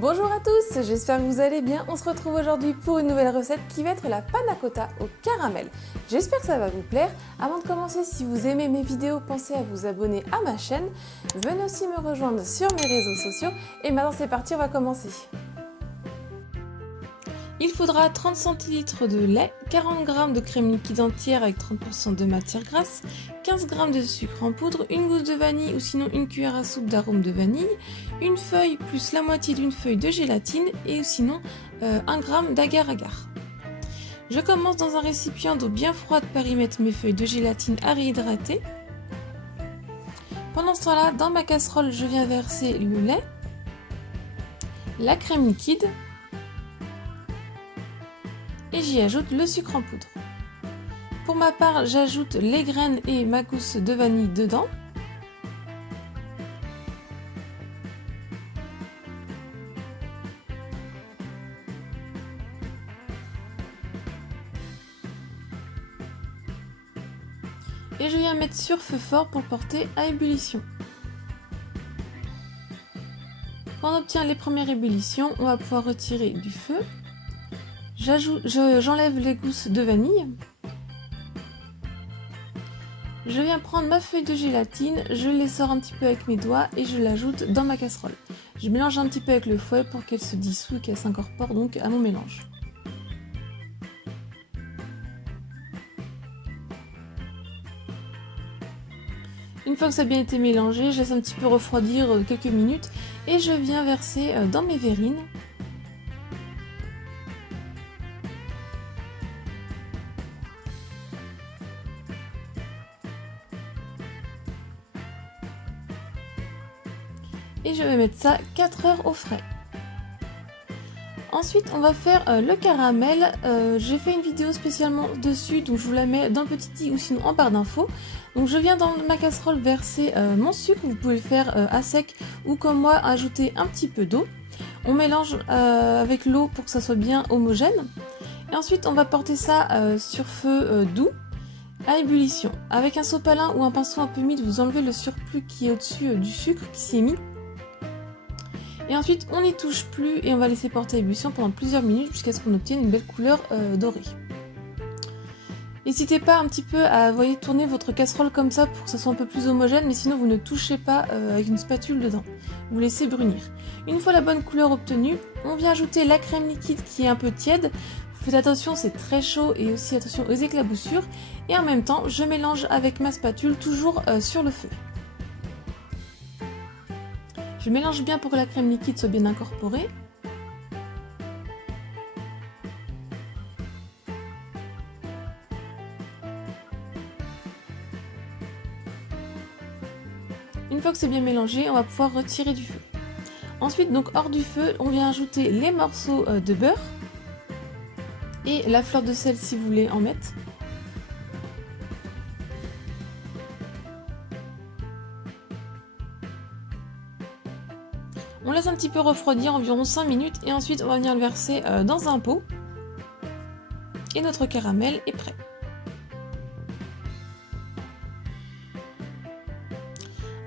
Bonjour à tous, j'espère que vous allez bien. On se retrouve aujourd'hui pour une nouvelle recette qui va être la panna cotta au caramel. J'espère que ça va vous plaire. Avant de commencer, si vous aimez mes vidéos, pensez à vous abonner à ma chaîne. Venez aussi me rejoindre sur mes réseaux sociaux. Et maintenant c'est parti, on va commencer. Il faudra 30 cl de lait, 40 g de crème liquide entière avec 30% de matière grasse, 15 g de sucre en poudre, une gousse de vanille ou sinon une cuillère à soupe d'arôme de vanille, une feuille plus la moitié d'une feuille de gélatine et sinon 1 g d'agar-agar. Je commence dans un récipient d'eau bien froide par y mettre mes feuilles de gélatine à réhydrater. Pendant ce temps-là, dans ma casserole, je viens verser le lait, la crème liquide, et j'y ajoute le sucre en poudre. Pour ma part, j'ajoute les graines et ma gousse de vanille dedans. Et je viens mettre sur feu fort pour le porter à ébullition. Quand on obtient les premières ébullitions, on va pouvoir retirer du feu. J'enlève les gousses de vanille. Je viens prendre ma feuille de gélatine, je l'essore un petit peu avec mes doigts et je l'ajoute dans ma casserole. Je mélange un petit peu avec le fouet pour qu'elle se dissout, qu'elle s'incorpore donc à mon mélange. Une fois que ça a bien été mélangé, je laisse un petit peu refroidir quelques minutes et je viens verser dans mes verrines. Et je vais mettre ça 4 heures au frais. Ensuite on va faire le caramel. J'ai fait une vidéo spécialement dessus, donc je vous la mets dans le petit i ou sinon en barre d'infos. Donc je viens dans ma casserole verser mon sucre, vous pouvez le faire à sec ou comme moi ajouter un petit peu d'eau. On mélange avec l'eau pour que ça soit bien homogène. Et ensuite on va porter ça sur feu doux à ébullition. Avec un sopalin ou un pinceau un peu humide, vous enlevez le surplus qui est au-dessus du sucre qui s'y est mis. Et ensuite on n'y touche plus et on va laisser porter à ébullition pendant plusieurs minutes jusqu'à ce qu'on obtienne une belle couleur dorée. N'hésitez pas un petit peu à tourner votre casserole comme ça pour que ça soit un peu plus homogène, mais sinon vous ne touchez pas avec une spatule dedans. Vous laissez brunir. Une fois la bonne couleur obtenue, on vient ajouter la crème liquide qui est un peu tiède. Faites attention, c'est très chaud et aussi attention aux éclaboussures. Et en même temps, je mélange avec ma spatule toujours sur le feu. Je mélange bien pour que la crème liquide soit bien incorporée. Une fois que c'est bien mélangé, on va pouvoir retirer du feu. Ensuite, donc hors du feu, on vient ajouter les morceaux de beurre et la fleur de sel si vous voulez en mettre. On laisse un petit peu refroidir, environ 5 minutes, et ensuite on va venir le verser dans un pot. Et notre caramel est prêt.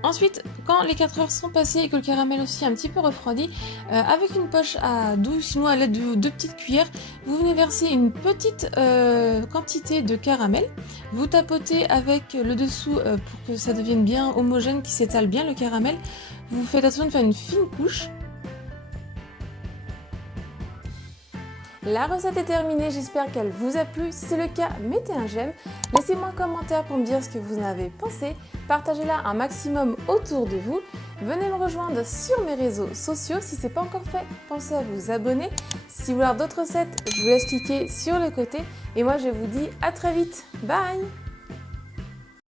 Ensuite, quand les 4 heures sont passées et que le caramel aussi est un petit peu refroidi, avec une poche à douille, sinon à l'aide de 2 petites cuillères, vous venez verser une petite quantité de caramel. Vous tapotez avec le dessous pour que ça devienne bien homogène, qu'il s'étale bien le caramel. Vous faites attention de faire une fine couche. La recette est terminée, j'espère qu'elle vous a plu. Si c'est le cas, mettez un j'aime. Laissez-moi un commentaire pour me dire ce que vous en avez pensé. Partagez-la un maximum autour de vous. Venez me rejoindre sur mes réseaux sociaux. Si ce n'est pas encore fait, pensez à vous abonner. Si vous voulez voir d'autres recettes, je vous laisse cliquer sur le côté. Et moi, je vous dis à très vite. Bye!